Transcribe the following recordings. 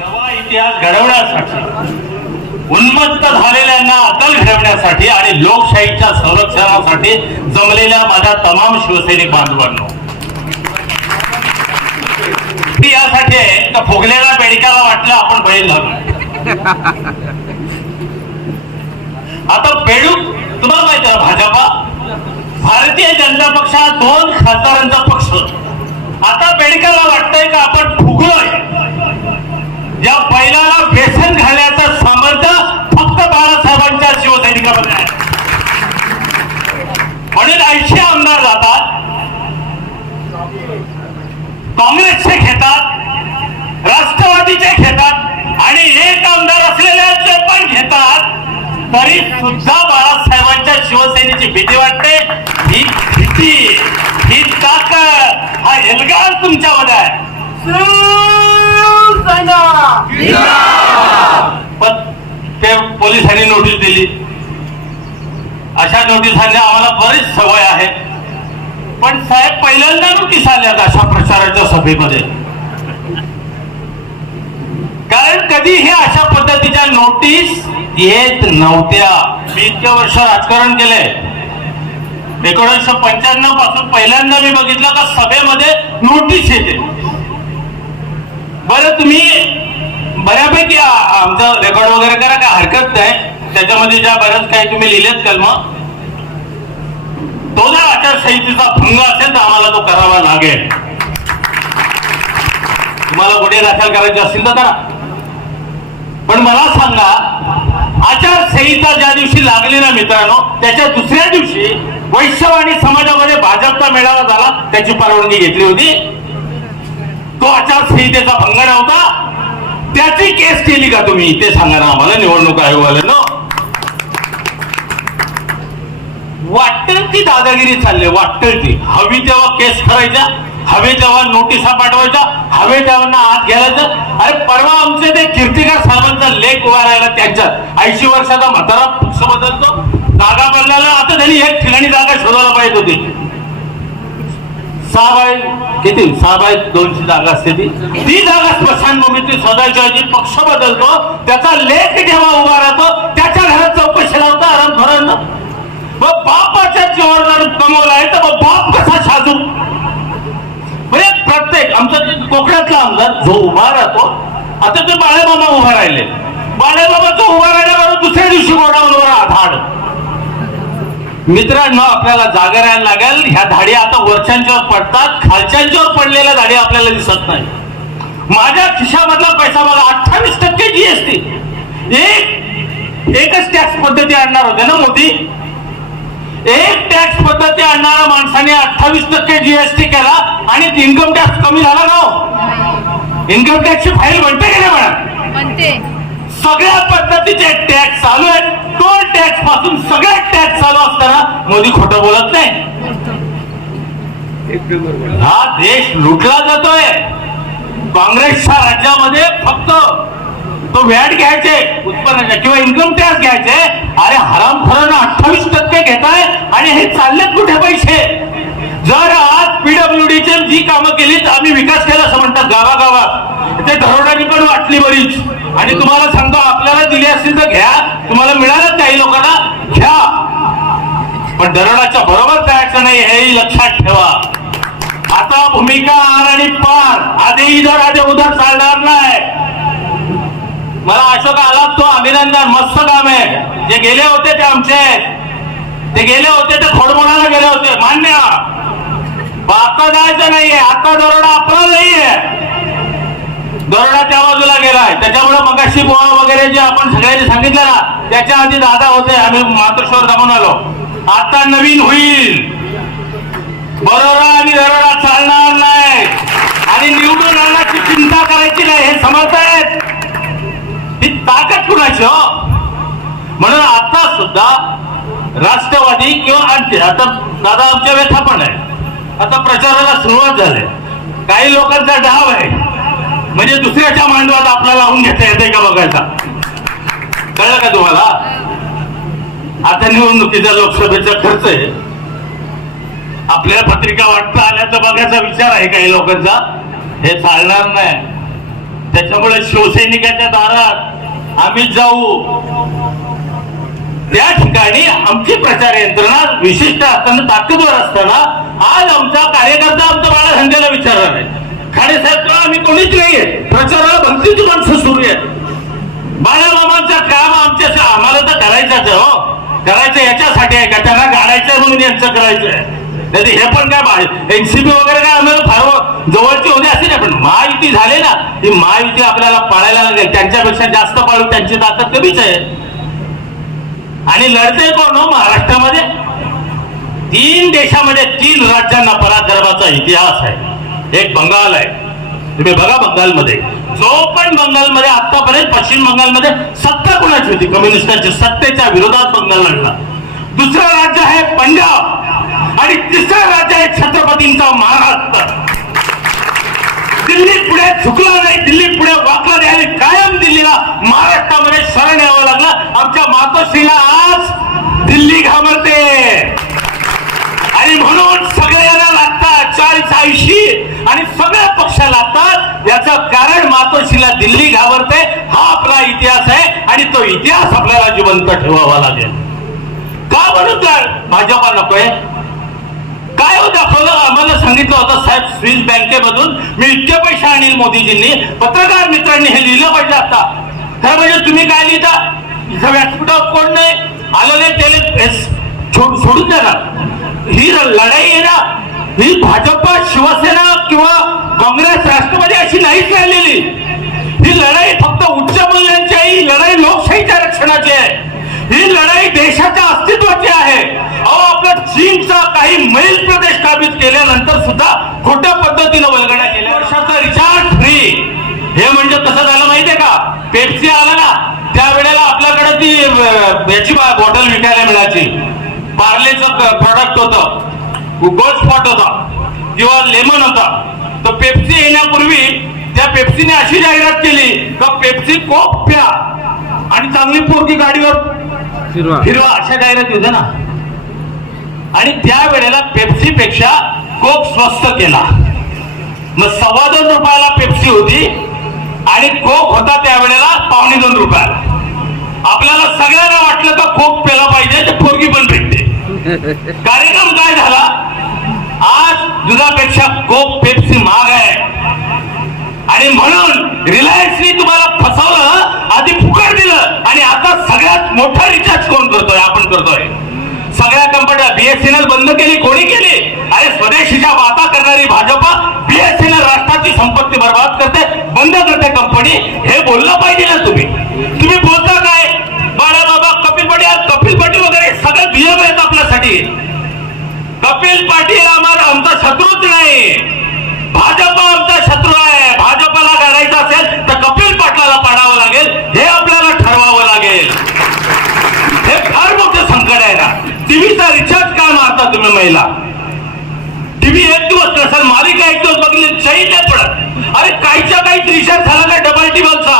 नवा इतिहास घडवण्यासाठी उन्मत्त झालेल्यांना अकल घडवण्यासाठी आणि लोकशाहीच्या संरक्षणासाठी जमलेल्या माझ्या तमाम शिवसैनिक बांधवांनो. यासाठी आहे का फुगलेल्या बेडक्याला वाटलं आपण बैल झालो आता बेडू तुम्हाला माहिती आहे भाजपा? भारतीय जनता पक्षात दोन खासदारांचा पक्ष. आता बेडक्याला वाटतंय का आपण फुगलोय? या बैलाला व्यसन घालण्याचं सामर्थ्य फक्त बाळासाहेबांच्या शिवसैनिकामध्ये आहे. म्हणून ऐंशी आमदार जातात. काँग्रेसचे घेतात. राष्ट्रवादीचे घेतात. आणि एक आमदार असलेल्याचे पण घेतात तरी सुद्धा बाळासाहेबांच्या शिवसेनेची भीती वाटते. ही भीती ही ताकद हा एल्गार तुमच्यामध्ये आहे. पण ते पोलिसांनी नोटीस दिली. अशा नोटिसांनी आम्हाला बरीच सवय आहे. पण साहेब पहिल्यांदा नोटीस आल्यात अशा प्रचाराच्या सभेमध्ये. कारण कधी हे अशा पद्धतीच्या नोटीस येत नव्हत्या. मी इतक्या वर्ष राजकारण केलंय. एकोणीसशे पंच्याण्णवपासून पहिल्यांदा मी बघितलं का सभेमध्ये नोटीस येते. बरं तुम्ही बऱ्यापैकी आमचं रेकॉर्ड वगैरे करा काय हरकत नाही. त्याच्यामध्ये ज्या बऱ्याच काही तुम्ही लिहिलेत कलम तो जर आचारसंहितेचा भंग असेल तर आम्हाला तो करावा लागेल. तुम्हाला गुन्हे दाखल करायचे असतील तर करा. पण मला सांगा आचारसंहिता ज्या दिवशी लागली ना मित्रांनो त्याच्या दुसऱ्या दिवशी वैश्यवाणी समाजामध्ये भाजपचा मेळावा झाला त्याची परवानगी घेतली होती. तो आचारसंहितेचा भंग नव्हता. त्याची केस केली का तुम्ही? ते सांगा ना आम्हाला निवडणूक आयोगाला वाटेल ती दादागिरी चालली वाटेल ती हवी तेव्हा केस करायच्या हवे तेव्हा नोटिसा पाठवायच्या हवे तेव्हा आत घ्यायचं. अरे परवा आमचे ते कीर्तिकार साहेबांचा लेख उभा राहिला त्यांच्यात. ऐंशी वर्षाचा म्हातारा पक्ष बदलतो. जागा बदलायला आता त्यांनी एक ठिकाणी जागा शोधायला पाहिजे होती. सहा बाय किती? सहा बाय दोनची जागा असते ती. ती जागा स्मशानभूमीतली शोधायची पक्ष बदलतो त्याचा लेख जेव्हा उभा राहतो त्याच्या घरात चौकशी लावतो आराम थोरांना मग बापाच्या जीवनावर कमवला आहे तर बाप कसा साजू म्हणजे प्रत्येक आमचा जे कोकणातला आमदार जो उभा राहतो आता ते बाळेबाबा उभा राहिले. बाळेमामाचा उभा राहिल्याबरोबर दुसऱ्या दिवशी गोडाऊनवर आधाड मित्रांनो आपल्याला जागा राहायला लागेल. ह्या धाडी आता वरच्यांच्यावर पडतात. खालच्यांच्यावर पडलेल्या धाडी आपल्याला दिसत नाही. माझ्या खिशामधला पैसा बघा अठ्ठावीस टक्के जीएसटी एक एकच टॅक्स पद्धती आणणार होते ना मोदी? एक टॅक्स पद्धती आणणाऱ्या माणसाने अठ्ठावीस टक्के जीएसटी केला आणि इन्कम टॅक्स कमी झाला ना इन्कम टॅक्सची फाईल म्हणते की नाही म्हणा सगळ्या पद्धतीचे टॅक्स चालू आहेत. टोल टॅक्सपासून सगळे टॅक्स चालू असताना मोदी खोटं बोलत नाही. हा देश लुटला जातोय. काँग्रेसच्या राज्यामध्ये फक्त तो व्हॅट घ्यायचे उत्पन्नाच्या किंवा इन्कम टॅक्स घ्यायचे. अरे हरामखोरांना अठ्ठावीस टक्के घेताय आणि हे चाललेत कुठे पैसे? जर आज पीडब्ल्यूडीचे जी कामं केलीत आम्ही विकास केला असं म्हणतात गावागावात. ते दरोड्यांनी पण वाटली बरीच. आणि तुम्हाला सांगतो आपल्याला दिली असतील तर घ्या. तुम्हाला मिळालं काही लोकांना घ्या. पण दरोडाच्या बरोबर जायचं नाही हे लक्षात ठेवा. आता भूमिका आर आणि पार आधी इधर आधी उधर चालणार नाही. मला अशोक आला तो अभिनंदन मस्त काम आहे. जे गेले होते ते आमचे. ते गेले होते ते खोडमोडाला गेले होते मान्य. आता जायचं नाहीये आता दरोडा आपला नाहीये. दरोडा त्या बाजूला गेलाय त्याच्यामुळे मगाशी बोळा वगैरे जे आपण सगळ्यांनी सांगितलं ना त्याच्या आधी दादा होते आम्ही मातृश्वर जाऊन आलो. आता नवीन होईल. बरोरा आणि दरोडा चालणार नाही. आणि निवडून आणण्याची चिंता करायची नाही हे समर्थ आहेत. ही ताकद कुणाची हो? म्हणून आता सुद्धा राष्ट्रवादी किंवा आणखी आता दादा आमच्या व्यथा पण आहे. आता प्रचाराला सुरुवात झाली. काही लोकांचा डाव आहे. म्हणजे दुसऱ्याच्या मांडवात आपल्याला लावून घेता येते का बघायचा? कळलं का तुम्हाला? आता निवडणुकीचा लोकसभेचा खर्च आहे. आपल्या पत्रिका वाटता आल्याचं बघायचा विचार आहे काही लोकांचा. हे चालणार नाही. त्याच्यामुळे शिवसैनिकाच्या दारात आम्ही जाऊ. त्या ठिकाणी आमची प्रचार यंत्रणा विशिष्ट असताना ताकदवर असताना आज आमचा कार्यकर्ता आमच्या बाळासंख्येला विचारणार आहे. खाडे साहेब तुला आम्ही कोणीच नाहीये? प्रचाराला भक्तीची माणसं सुरू आहेत. बाळाबाबांचं काम आमच्या आम्हाला तर करायचंच हो. करायचं याच्यासाठी आहे का? त्यांना गाडायचंय म्हणून यांचं करायचं आहे नाही हे पण काय एनसीबी वगैरे काय आम्हाला फार जवळची होते असे नाही पण महायुती झाले ना ती महायुती आपल्याला पाळायला लागेल. त्यांच्यापेक्षा जास्त पाळू त्यांची ताकद कमीच आहे. आणि लढते कोण हो, महाराष्ट्रामध्ये? तीन देशामध्ये तीन राज्यांना पराक्रमाचा इतिहास आहे. एक बंगाल आहे. तुम्ही बघा बंगालमध्ये. जो पण बंगालमध्ये आतापर्यंत पश्चिम बंगालमध्ये सत्ता कोणाची होती? कम्युनिस्टांची. सत्तेच्या विरोधात बंगाल लढला. दुसरं राज्य आहे पंजाब. आणि तिसरं राज्य आहे छत्रपतींचा महाराष्ट्र. दिल्ली पुढे झुकला नाही. दिल्ली पुढे वाकला नाही. आणि कायम दिल्लीला महाराष्ट्रामध्ये शरण यावं लागलं. आमच्या मातोश्रीला आज दिल्ली घाबरते. आणि म्हणून सगळ्यांना लागतात चाळीस ऐंशी आणि सगळ्या पक्ष लागतात. याचं कारण मातोश्रीला दिल्ली घाबरते. हा आपला इतिहास आहे आणि तो इतिहास आपल्याला जिवंत ठेवावा लागेल. का म्हणून तर भाजपा नकोय? काय होतं? आपलं आम्हाला सांगितलं होतं साहेब स्विस बँकेमधून मी इतके पैसे आणील मोदीजींनी. पत्रकार मित्रांनी हे लिहिलं पाहिजे आता. खरं म्हणजे तुम्ही काय लिहिता? इथं व्यासपीठावर कोण नाही? आलेले नाही त्याला सोडून देणार. ही लढाई आहे ना ही भाजपा शिवसेना किंवा काँग्रेस राष्ट्रवादी अशी नाहीच राहिलेली ही लढाई फक्त उच्च मूल्यांची आहे ही लढाई लोकशाहीच्या रक्षणाची आहे. ही लढाई देशाच्या अस्तित्वाची आहे. अहो आपला चीनचा काही मैल प्रदेश काबीज केल्यानंतर सुद्धा खोट्या पद्धतीनं वल्गड्या केल्या. वर्षाचा रिचार्ज फ्री हे म्हणजे कसं झालं माहितीये का? पेप्सी आला ना त्यावेळेला आपल्याकडे ती याची बॉटल विकायला मिळायची. पार्लेचं प्रॉडक्ट होतं. गोल्ड स्पॉट होता. किंवा लेमन होता. तर पेप्सी येण्यापूर्वी त्या पेप्सीने अशी जाहिरात केली का पेप्सी कोक प्या. आणि चांगली पोरगी गाडीवर फिरवा हिरवा अशा जाहिराती होत्या ना. आणि त्यावेळेला पेप्सी पेक्षा कोक स्वस्त केला. मग सव्वा दोन रुपयाला पेप्सी होती आणि कोक होता त्यावेळेला पावणे दोन रुपयाला. आपल्याला सगळ्यांना वाटलं का कोक प्यायला पाहिजे तर पोरगी पण भेटते. कार्यक्रम काय झाला? आज दुधापेक्षा कोक पेप्सी महाग आहे. आणि म्हणून रिलायन्सनी तुम्हाला फसवलं आधी फुकट दिलं आणि आता सगळ्यात मोठा रिचार्ज कोण करतोय? आपण करतोय. सगळ्या कंपन्या बीएसएनएल बंद केली कोणी केली? अरे स्वदेशीच्या वाता करणारी भाजपा बीएसएनएल राष्ट्राची संपत्ती बर्बाद करते बंद करते कंपनी हे बोललं पाहिजे ना तुम्ही तुम्ही बोलता काय बाळा बाबा कपिल पाटील कपिल पाटील वगैरे सगळे बियम आहेत आपल्यासाठी कपिल पाटील आम्हाला आमचा शत्रूच नाही. भाजप आमचा शत्रू आहे. भाजपला काढायचं असेल तर कपिल पाटलाला पाडावं लागेल. हे आपल्याला ठरवावं लागेल. हे फार मोठं संकट आहे ना. टीव्हीचा रिचार्ज का मारता तुम्ही महिला? टीव्ही एक दिवस नसेल मालिका एक दिवस बघितली सही नाही पडत अरे काहीच्या काहीच रिचार्ज झाला का? डबल टिबलचा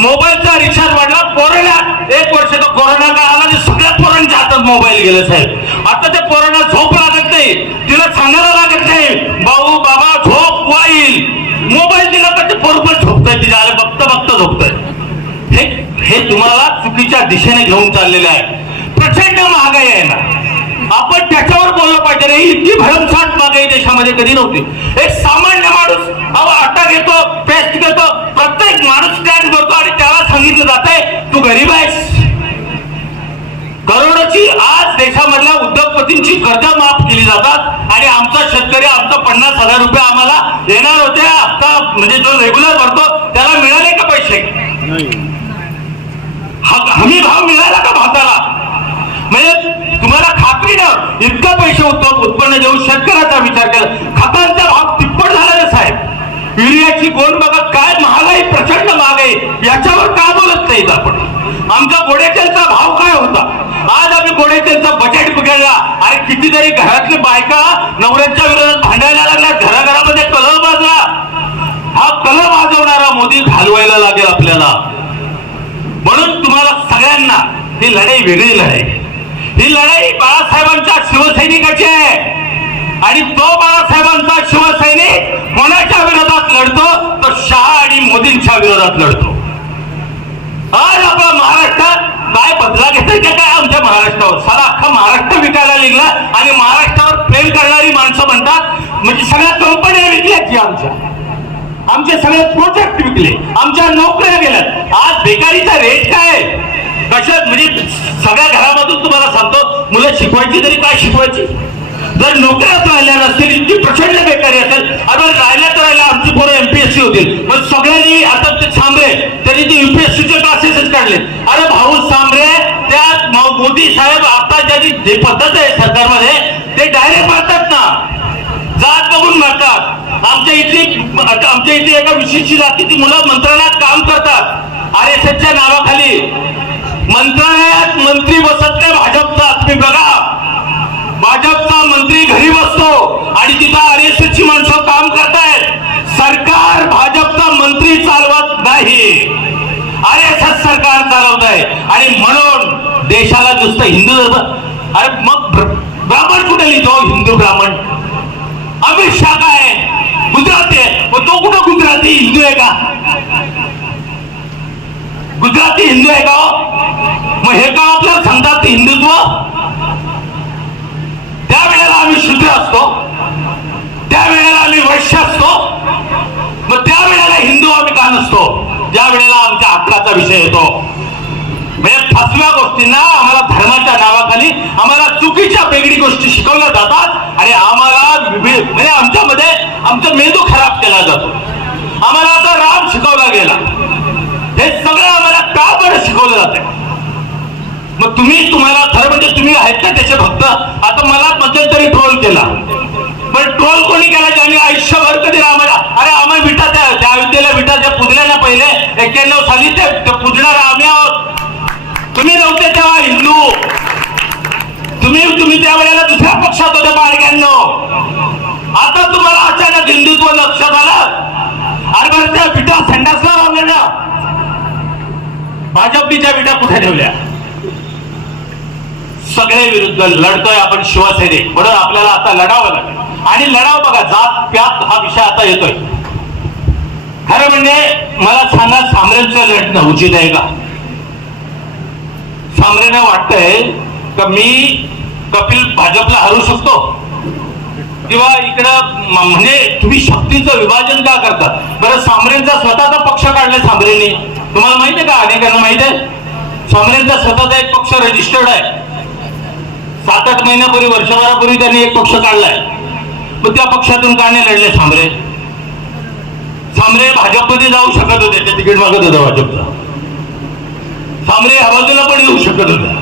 मोबाईलचा रिचार्ज वाढला. कोरोना एक वर्ष तर कोरोना काळ आला सगळ्या पोरांच्या हातात मोबाईल गेले साहेब आता त्या पोरांना झोप लागत नाही. तिला सांगायला लागत नाही भाऊ बाबा झोप वाईल. मोबाईल दिला का ते पोर पण तिच्या आले बघता बघता झोपताय. हे हे तुम्हाला चुकीच्या दिशेने घेऊन चाललेलं आहे. प्रचंड महागाई आहे ना. आपण त्याच्यावर बोललं पाहिजे रे इतकी भरमसाठ महागाई देशामध्ये कधी नव्हती. एक सामान्य माणूस अहो आटा घेतो पेस्ट घेतो प्रत्येक माणूस टॅक्स भरतो आणि त्याला सांगितलं जात तू गरीब आहेस. करोडोची आज देशामधल्या उद्योगपतींची कर्ज माफ केली जातात आणि आमचा शेतकरी आमचा पन्नास हजार रुपये आम्हाला देणार होते. आता म्हणजे जो रेग्युलर भरतो त्याला मिळाले का पैसे? हा- हमी भाव मिळाला का भाताला? म्हणजे तुम्हाला खात्रीनं इतका पैसे उत्प- उत्पन्न देऊन शेतकऱ्याचा विचार केला. खतांचा भाव तिप्पट झाला ना साहेब. युरियाची कोण बघत काय महागाई प्रचंड महागाई याच्यावर का बोलत नाहीत आपण. आमचा गोडेतेलचा भाव काय होता? आज आम्ही गोडेतेलचा बजेट बिघडला आणि कितीतरी घरातली बायका नवऱ्याच्या विरोधात भांडायला लागल्या घराघरामध्ये कलह वाजला हा कलह वाजवणारा मोदी घालवायला लागेल आपल्याला. म्हणून तुम्हाला सगळ्यांना ही लढाई वेगळी लढाई. ही लढाई बाळासाहेबांच्या शिवसैनिकाची आहे. आणि तो बाळासाहेबांचा शिवसैनिक कोणाच्या विरोधात लढतो? तर शहा आणि मोदींच्या विरोधात लढतो. आज आपला महाराष्ट्र काय बदला घेतायचा काय आमच्या महाराष्ट्रावर? सारा अख्खा महाराष्ट्र विकायला निघला आणि महाराष्ट्रावर प्रेम करणारी माणसं म्हणतात म्हणजे सगळ्या कंपन्या विकल्यात की आमच्या? आमचे सगळे प्रोजेक्ट विकले. आमच्या नोकऱ्या गेल्यात. आज बेकारीचा रेट काय आहे? कशात? म्हणजे सगळ्या घरामधून तुम्हाला सांगतो मुलं शिकवायची तरी काय शिकवायची? जर नोकऱ्या राहिल्या नसतील इतकी प्रचंड बेकारी असेल. अगर राहिल्या तर राहिल्या आमची पोरं एमपीएससी होतील. पण सगळ्यांनी आता ते थांबले त्यांनी ते युपीएससीचे क्लासेसच काढले. अरे भाऊ सांबरे त्या मोदी साहेब आता ज्याची जे पद्धत आहे सरकारमध्ये ते डायरेक्ट मारतात ना. जात बघून मारतात आमच्या इथली आता आमच्या इथली एका विशिष्ट जातीची मुलं मंत्रालयात काम करतात. आर एस एसच्या नावाखाली. मंत्रालयात मंत्री बसत नाही भाजपचा. तुम्ही बघा. भाजप मंत्री घरी बसतो आणि तिथं आर एस ची माणसं काम करतायत. सरकार भाजपचा मंत्री चालवत नाही. आर एस एस सरकार चालवत आहे आणि म्हणून देशाला नुसतं हिंदू धर्म अरे मग ब्राह्मण कुठे लिहितो? हिंदू ब्राह्मण. अमित शहा काय? आहे? गुजराती आहे. मग तो कुठं गुजराती हिंदू आहे का? गुजराती हिंदू आहे का हो? मग हे का आपल्याला सांगतात हिंदुत्व? त्यावेळेला आम्ही शुद्ध असतो. त्यावेळेला आम्ही वैश्य असतो. मग त्यावेळेला हिंदू आम्ही का नसतो? ज्या वेळेला आमच्या हक्काचा विषय येतो. म्हणजे फसव्या गोष्टींना आम्हाला धर्माच्या नावाखाली आम्हाला चुकीच्या वेगळी गोष्टी शिकवल्या जातात आणि आम्हाला म्हणजे आमच्यामध्ये आमचा मेंदू खराब केला जातो. आम्हाला आता राम शिकवला गेला. हे सगळं आम्हाला का बरं शिकवलं जाते मग तुम्ही तुम्हाला खरं म्हणजे तुम्ही आहेत का त्याचे भक्त आता मला मध्यंतरी ट्रोल केला. पण ट्रोल कोणी केला ज्याने आयुष्यभर कधी रामाला अरे आम्ही विटा त्या त्या अयोध्येला विटा त्या पुजल्या ना पहिले. एक्क्याण्णव साली ते पुजणार आम्ही आहोत. तुम्ही नव्हते तेव्हा हिंदू. तुम्ही तुम्ही त्या वेळेला दुसऱ्या पक्षात होते बाळग्यांनो. आता तुम्हाला अचानक हिंदुत्व लक्षात आलं. अरे बरं त्या विटा संडासला लावल्या ना. भाजपच्या विटा कुठे ठेवल्या? सगळे विरुद्ध लढतोय आपण शिवसैनिक म्हणून आपल्याला आता लढावं लागेल. आणि लढाव बघा जात त्यात हा विषय आता येतोय. खरं म्हणजे मला सांगा सांबरेंचं लढणं उचित आहे का? सांबरेनं वाटतंय का मी कपिल भाजपला हरू शकतो? किंवा इकडं म्हणजे तुम्ही शक्तीचं विभाजन का करतात बरं सामरेंचा स्वतःचा पक्ष काढलाय सांबरेने तुम्हाला माहिती आहे का? अनेकांना माहीत आहे? सांबरेंचा स्वतःचा एक पक्ष रजिस्टर्ड आहे. सात आठ महिन्यापूर्वी वर्षभरापूर्वी त्यांनी एक पक्ष काढलाय. मग त्या पक्षातून का नाही लढले सांबरे सांबरे भाजपमध्ये जाऊ शकत होते ते तिकीट मागत होतं भाजपचा सांबरे ह्या बाजूला पण येऊ शकत होता.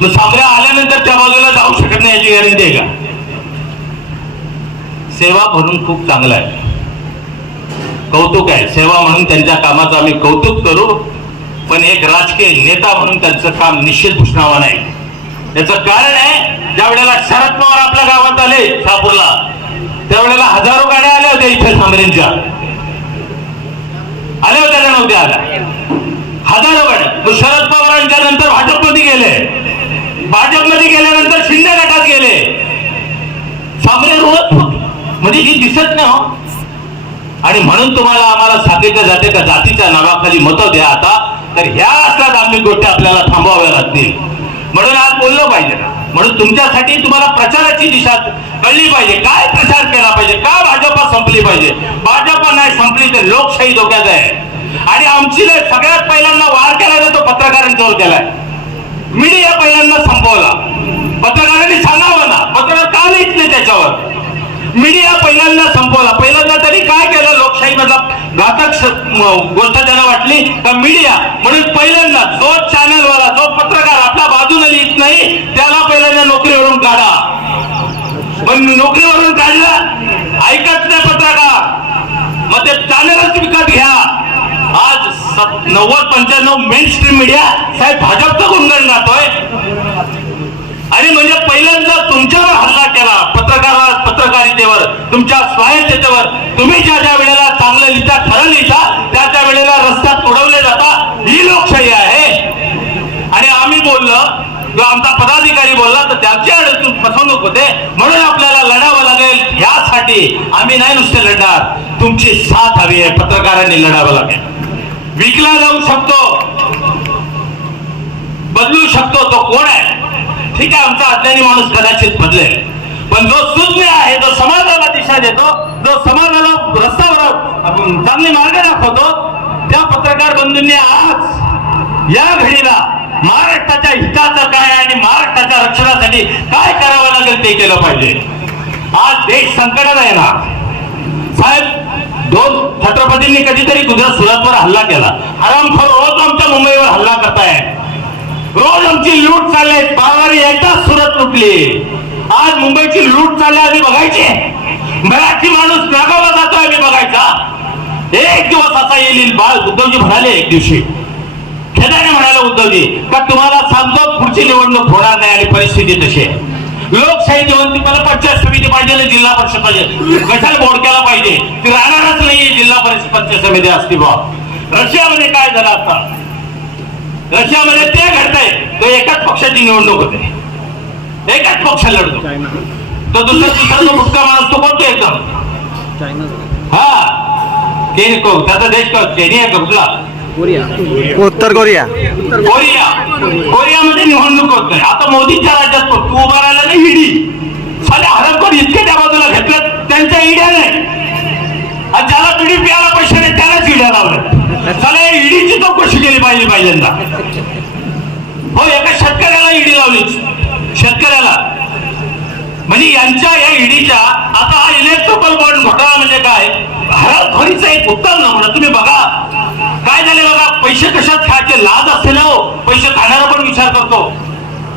मग सांबरे आल्यानंतर त्या बाजूला जाऊ शकत नाही याची गॅरंटी आहे का? सेवा म्हणून खूप चांगला आहे. कौतुक आहे. सेवा म्हणून त्यांच्या कामाचं आम्ही कौतुक करू पण एक राजकीय नेता म्हणून त्यांचं काम निश्चित पुसणावा नाही. याच कारण आहे ज्या वेळेला शरद पवार आपल्या गावात आले शहापूरला त्यावेळेला हजारो गाड्या आल्या होत्या इथे सांबरेंच्या आल्या होत्या का नव्हत्या? आल्या हजारो गाड्या. शरद पवारांच्या नंतर भाजपमध्ये गेले. भाजपमध्ये गेल्यानंतर शिंदे गटात गेले. सांबरे रोज म्हणजे ही दिसत नाही हो. आणि म्हणून तुम्हाला आम्हाला सांगितलं जाते का जातीच्या नावाखाली मतं द्या आता. तर ह्या असतात आम्ही गोष्टी आपल्याला थांबवाव्या लागतील. म्हणून आज बोललं पाहिजे ना. म्हणून तुमच्यासाठी तुम्हाला प्रचाराची दिशा कळली पाहिजे. काय प्रचार केला पाहिजे? का भाजपा संपली पाहिजे? भाजपा नाही संपली तर लोकशाही धोक्यात आहे. आणि आमची सगळ्यात पहिल्यांदा वार केला तो पत्रकारांच्यावर केलाय. मीडिया पहिल्यांदा संपवला. पत्रकारांनी सांगावं ना. पत्रकार का लिहित नाही त्याच्यावर? मीडिया पहिल्यांदा संपवला. पहिल्यांदा तरी काय केलं? लोकशाहीमधला घातक गोष्ट त्यांना वाटली का मीडिया? म्हणून पहिल्यांदा जो चॅनलवाला जो पत्रकार आपल्या बाजूने येत नाही त्याला पहिल्यांदा नोकरीवरून काढा. पण नोकरीवरून काढलं ऐकत नाही पत्रकार. मग ते चॅनलच विकत घ्या. आज नव्वद पंच्याण्णव मेन स्ट्रीम मीडिया साहेब भाजपचा गुणगण गातोय आणि म्हणजे पहिल्यांदा तुमच्यावर हल्ला केला पत्रकारा पत्रकारितेवर तुमच्या स्वायत्तेवर. तुम्ही ज्या ज्या वेळेला चांगलं लिहिता खरं लिहिता त्या त्या वेळेला रस्त्यात तुडवले जाता ही लोकशाही आहे. आणि आम्ही बोललो जो आमचा पदाधिकारी बोलला तर त्याची अडचण फसवणूक होते. म्हणून आपल्याला लढावं लागेल यासाठी आम्ही नाही नुसते लढणार. तुमची साथ हवी आहे पत्रकारांनी लढावं लागेल. विकला जाऊ शकतो. बदलू शकतो तो कोण आहे? ठीक आहे आमचा अज्ञानी माणूस कदाचित बदलेल. पण जो सुज्ञ आहे जो समाजाला दिशा देतो जो समाजाला रस्त्यावर चांगले मार्ग दाखवतो त्या पत्रकार बंधूंनी आज या घडीला महाराष्ट्राच्या हिताचं काय आणि महाराष्ट्राच्या रक्षणासाठी काय करावं लागेल ते केलं पाहिजे. आज देश संकटात आहे ना. साहेब दोन छत्रपतींनी कधीतरी गुजरात सुरतवर हल्ला केला. आरामखोर रोज आमच्या मुंबईवर हल्ला करताय रोज आमची लूट चालली. पावारी एकदाच सुरत लुटली आज मुंबईची लूट चालली आम्ही बघायची. मराठी माणूस नागावा जातो आम्ही बघायचा. एक दिवस असा येईल बाळ उद्धवजी म्हणाले एक दिवशी. खेदाने म्हणाले उद्धवजी का तुम्हाला सांगतो पुढची निवडणूक होणार नाही आणि परिस्थिती तशी आहे. लोकशाही निवडणूक मला पंचायत समिती पाहिजे जिल्हा परिषद पाहिजे. कशाला बोडक्याला पाहिजे? ती राहणारच नाही जिल्हा परिषद पंचायत समिती असती बा रशियामध्ये काय झालं आता? रशियामध्ये ते घडतंय. तो एकाच पक्षाची निवडणूक होते. एकाच पक्ष लढतो. तो दुसरा दुसरा जो मुक्का माणूस तो कोणतो एकदम हा. केन को त्याचा देश का केनिया का कुठला उत्तर कोरिया. कोरिया. कोरियामध्ये निवडणूक होत नाही आता मोदींच्या राज्यात तू उभा राहिला नाही ईडी. साले हरपकर इतके त्या बाजूला घेतलं? त्यांच्या ईड्या नाही ज्याला पिढी प्यायला पैसे नाही त्यालाच ईड्या लावलं साले ईडीची चौकशी केली पाहिजे पहिल्यांदा. हो एका शेतकऱ्याला ईडी लावली. शेतकऱ्याला. म्हणजे यांच्या या ईडीच्या आता हा इलेक्ट्रिकल बॉन्ड घोटाळा म्हणजे काय? हराखोरीचा एक उत्तम नमुना तुम्ही बघा. काय झाले बघा? पैसे कशात खायचे? लाज असते ना हो. पैसे खाण्याला पण विचार करतो.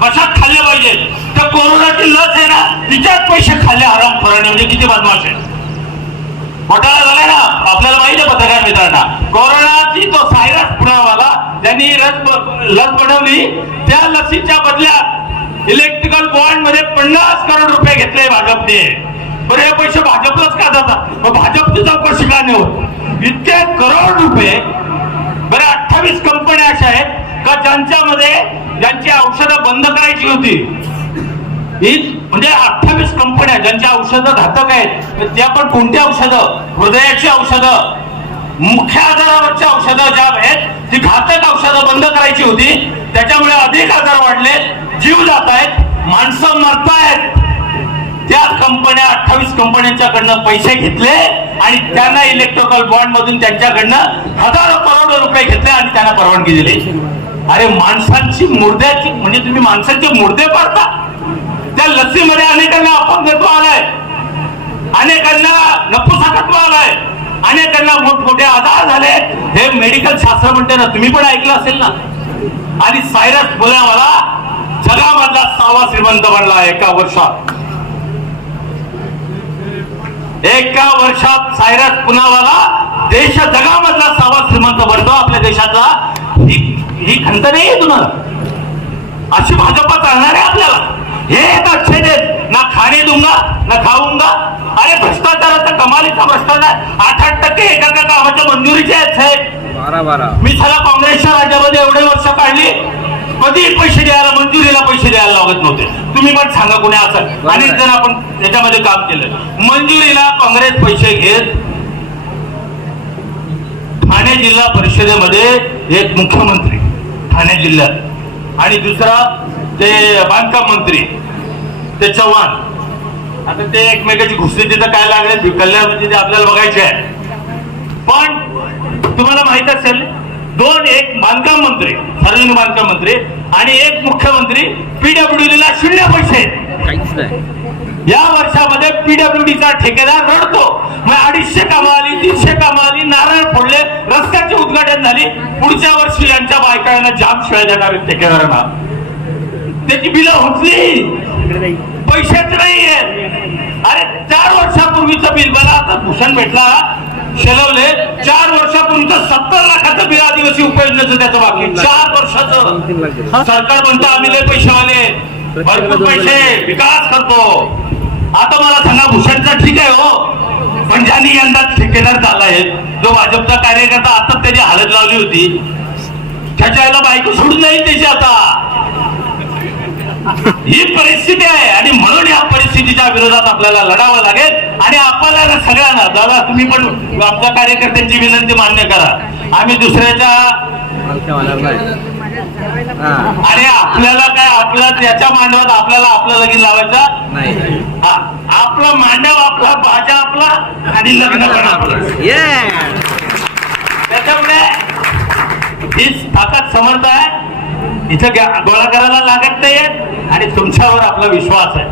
कशात खाल्ले पाहिजे? तर कोरोनाची लस आहे ना. तिच्यात पैसे खाल्ले हराम फराणे म्हणजे किती बदमाश आहे. घोटाळा झालाय ना. आपल्याला माहिती आहे पत्रकार मित्रांना. कोरोनाची तो सायरस पुण्यावाला त्यांनी लस लस बनवली. त्या लसीच्या बदल्यात इलेक्ट्रिकल बॉन्डमध्ये पन्नास करोड रुपये घेतले भाजपने. बरं हे पैसे भाजपलाच का जातात? मग भाजपची चौकशी का नाही होत इतके करोड रुपये बरं अठ्ठावीस कंपन्या अशा आहेत का ज्यांच्यामध्ये ज्यांची औषधं बंद करायची होती? ही म्हणजे अठ्ठावीस कंपन्या ज्यांच्या औषधं घातक आहेत त्या पण कोणती औषधं? हृदयाची औषधं. मुख्य आजारावरची औषधं ज्या आहेत ती घातक औषधं बंद करायची होती. त्याच्यामुळे अधिक आजार वाढले जीव जात आहेत माणसं मरतायत त्या कंपन्या अठ्ठावीस कंपन्यांच्याकडनं पैसे घेतले आणि त्यांना इलेक्ट्रिकल बॉन्ड मधून त्यांच्याकडनं हजारो करोड रुपये घेतले आणि त्यांना परवानगी दिली. अरे माणसांची मुर्द्याची म्हणजे तुम्ही माणसांचे मुर्दे पाडता? त्या लसीमध्ये अनेकांना अपंगत्व आलाय अनेकांना नपुसकत्व आलाय अनेकांना मोठमोठे आजार झाले हे मेडिकल शास्त्र म्हणते ना तुम्ही पण ऐकलं असेल ना. आणि सायरस पुण्यावाला जगामधला सहावा श्रीमंत बनला एका वर्षात. एका वर्षात सायरस पुनावाला देश जगामधला सहावा श्रीमंत बनतो आपल्या देशातला. ही ही खंत नाही तुम्हाला. अशी भाजपा चालणार आहे आपल्याला. एक अच्छे देत. ना खाणे दूंगा ना खाऊंगा. अरे भ्रष्टाचाराचा कमालीचा भ्रष्टाचार. आठ आठ टक्के एका एका कामाच्या मंजुरीचे आहेत साहेब. बारा बारा. मी त्याला काँग्रेसच्या राज्यामध्ये एवढे वर्ष काढली. कधी पैसे द्यायला मंजुरीला पैसे द्यायला लागत नव्हते. तुम्ही पण सांगा कोणी असं. अनेक जण आपण त्याच्यामध्ये काम केलं. मंजुरीला काँग्रेस पैसे घेत. ठाणे जिल्हा परिषदेमध्ये एक मुख्यमंत्री. ठाणे जिल्ह्यात. आणि दुसरा ते बांधकाम मंत्री ते चव्हाण. आता ते एकमेकाची घुसली तिथं काय लागले? कल्याण म्हणजे ते आपल्याला बघायचे आहे. पण तुम्हाला माहीत असेल दोन एक बांधकाम मंत्री सार्वजनिक बांधकाम मंत्री आणि एक मुख्यमंत्री पीडब्ल्यू ला शून्य पैसे. या वर्षामध्ये पीडब्ल्यू चा ठेकेदार रडतो. मग अडीचशे कामं आली तीनशे कामं आली नारळ फोडले रस्त्याचे उद्घाटन झाली. पुढच्या वर्षी यांच्या बायकांना जाम शिवाय देणार ठेकेदारांना. त्याची बिलं होतली पैसेच नाहीये. अरे चार वर्षापूर्वीचं बिल. मला आता भूषण भेटला. शेलवले चार वर्षापूर्वीचं सत्तर लाखाचं बिल आदिवासी उपयोजनेचं त्याचं बाकी चार वर्षाचं. सरकार म्हणतं आम्ही लय पैसेवाले भरपूर पैसे. विकास करतो. आता मला सांगा भूषणचा ठीक आहे हो. पण ज्यांनी यंदा ठेकेदार झालाय जो भाजपचा कार्यकर्ता आता त्याची हालत लावली होती त्याच्या बायको सोडून जाईल त्याची आता. ही परिस्थिती आहे आणि म्हणून या परिस्थितीच्या विरोधात आपल्याला लढावं लागेल आणि आपल्याला सगळ्यांना दादा तुम्ही पण आमच्या कार्यकर्त्यांची विनंती मान्य करा. आम्ही दुसऱ्याच्या आणि आपल्याला काय आपल्या त्याच्या मांडवात आपल्याला आपलं लगीन लावायचं? नाही. आपला मांडव आपला बाजा आपला आणि लग्न पण आपलं. त्याच्यामुळे ही ताकद समर्थ आहे. इथं गोळा करायला लागत नाही आणि तुमच्यावर आपला विश्वास आहे.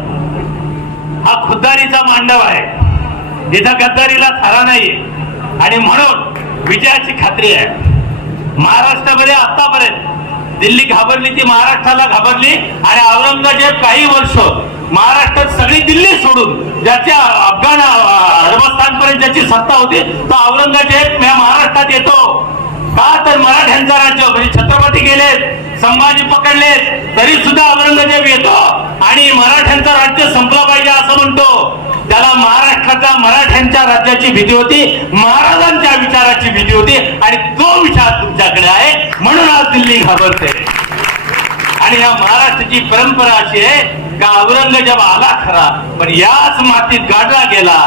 हा खुद्दारीचा मांडव आहे. इथं गद्दारीला थारा नाही आणि म्हणून विजयाची खात्री आहे. महाराष्ट्रामध्ये आतापर्यंत दिल्ली घाबरली ती महाराष्ट्राला घाबरली आणि औरंगजेब काही वर्ष महाराष्ट्रात सगळी दिल्ली सोडून ज्याच्या अफगाण अरबस्थानपर्यंत ज्याची सत्ता होती तो औरंगजेब महाराष्ट्रात येतो. का तर मराठ्यांचा राज्य म्हणजे छत्रपती गेलेत संभाजी पकडलेत तरी सुद्धा औरंगजेब येतो आणि मराठ्यांचं राज्य संपलं पाहिजे असं म्हणतो. त्याला महाराष्ट्राच्या मराठ्यांच्या राज्याची भीती होती महाराजांच्या विचाराची भीती होती आणि तो विचार तुमच्याकडे आहे म्हणून आज दिल्ली घाबरते. आणि या महाराष्ट्राची परंपरा अशी आहे का औरंगजेब आला खरा पण याच मातीत गाडला गेला.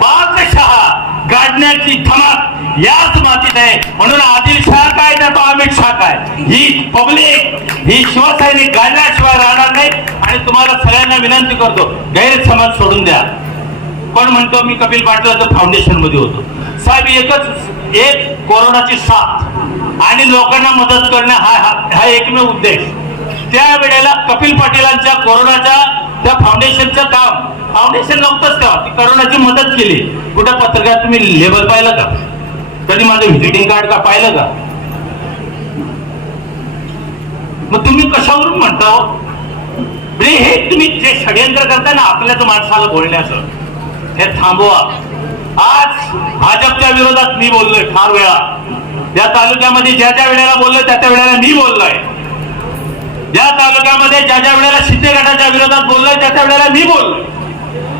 बादशहा गाडण्याची थमात याच मातीत आहे. म्हणून आदिलशाह काय ना तो अमित शाह काय? ही पब्लिक ही शिवसैनिक गाण्याशिवाय राहणार नाही. आणि तुम्हाला सगळ्यांना विनंती करतो गैरसमज सोडून द्या. पण म्हणतो? मी कपिल पाटलाचं फाउंडेशनमध्ये होतो. साहेब एकच एक कोरोनाची साथ. आणि लोकांना मदत करणे हा हा- हा एकमेव उद्देश. त्या वेळेला कपिल पाटीलांच्या कोरोनाच्या त्या फाउंडेशनचं काम. फाउंडेशन नव्हतंच तेव्हा. करोनाची मदत केली. कुठं पत्रकार तुम्ही लेबल पाहिलं का? कधी माझं व्हिजिटिंग कार्ड का पाहिलं का? मग तुम्ही कशावरून म्हणता हो? म्हणजे हे तुम्ही जे षडयंत्र करताय ना आपल्याच माणसाला बोलण्याचं हे थांबवा. आज भाजपच्या विरोधात मी बोललोय फार वेळा. या तालुक्यामध्ये ज्या ज्या वेळेला बोललोय त्या त्या वेळेला मी बोललोय. ज्या तालुक्यामध्ये ज्या ज्या वेळेला शिंदे गटाच्या विरोधात बोललोय त्या त्या वेळेला मी बोललोय.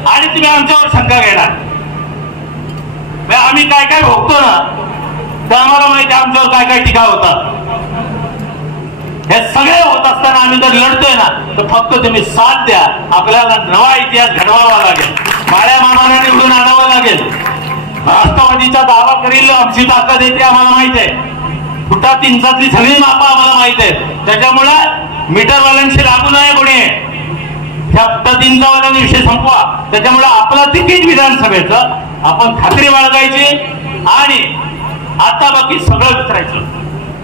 आणि तुम्ही आमच्यावर शंका घेणार. आम्ही काय काय भोगतो ना तर आम्हाला माहिती आमच्यावर काय काय टीका होतात हे सगळे होत असताना आम्ही जर लढतोय ना तर फक्त तुम्ही साथ द्या. आपल्याला नवा इतिहास घडवावा लागेल. बाळ्या मामाला निवडून आणावं लागेल. राष्ट्रवादीचा दावा करील आमची ताकद येते आम्हाला माहीत आहे. फुटात इंचातली सगळी मापा आम्हाला माहीत आहे त्याच्यामुळं मीटरवाल्यांशी लागू नये कोणी. ह्या फुटात विषय संपवा. त्याच्यामुळे आपला तिकीट विधानसभेचं आपण खात्री बाळगायची आणि आता बाकी सगळं विसरायचं.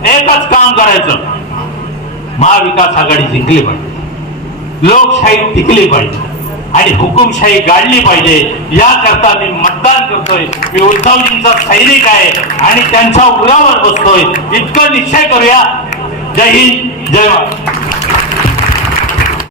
एकच काम करायचं. महाविकास आघाडी जिंकली पाहिजे. लोकशाही टिकली पाहिजे. आणि हुकुमशाही गाडली पाहिजे. याकरता मी मतदान करतोय. मी उद्धवजींचा सैनिक आहे आणि त्यांच्या उरावर बसतोय. इतकं निश्चय करूया. जय हिंद. जय महाराष्ट्र.